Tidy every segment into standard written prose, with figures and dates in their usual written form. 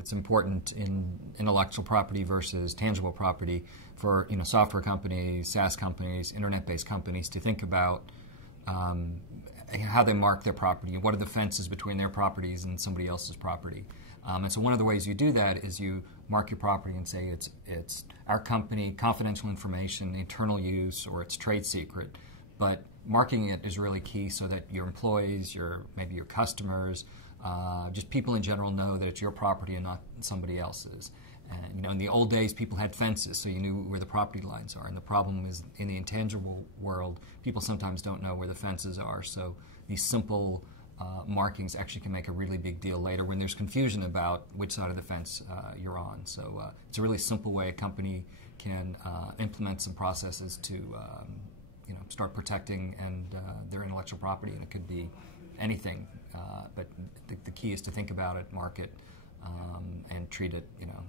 it's important in intellectual property versus tangible property for software companies, SaaS companies, internet-based companies to think about how they mark their property and what are the fences between their properties and somebody else's property. And so one of the ways you do that is you mark your property and say it's our company, confidential information, internal use, or it's trade secret. But marking it is really key so that your employees, maybe your customers, just people in general know that it's your property and not somebody else's. And in the old days, people had fences, so you knew where the property lines are. And the problem is, in the intangible world, people sometimes don't know where the fences are. So these simple markings actually can make a really big deal later when there's confusion about which side of the fence you're on. So it's a really simple way a company can implement some processes to start protecting their intellectual property, and it could be anything. But the key is to think about it, mark it, and treat it,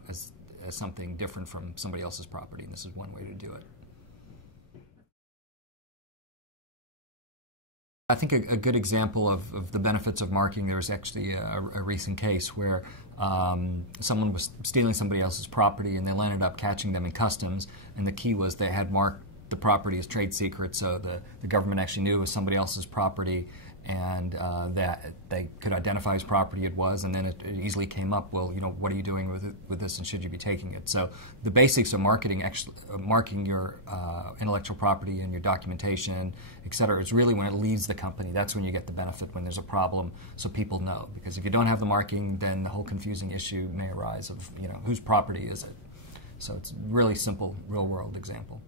as something different from somebody else's property. And this is one way to do it. I think a good example of the benefits of marking, there was actually a recent case where someone was stealing somebody else's property, and they ended up catching them in customs, and the key was they had marked the property as trade secret, so the government actually knew it was somebody else's property, and that they could identify whose property it was, and then it easily came up, well, what are you doing with this, and should you be taking it? So the basics of marketing, actually marking your intellectual property and your documentation, et cetera, is really when it leaves the company. That's when you get the benefit, when there's a problem, so people know. Because if you don't have the marking, then the whole confusing issue may arise of, whose property is it? So it's a really simple, real-world example.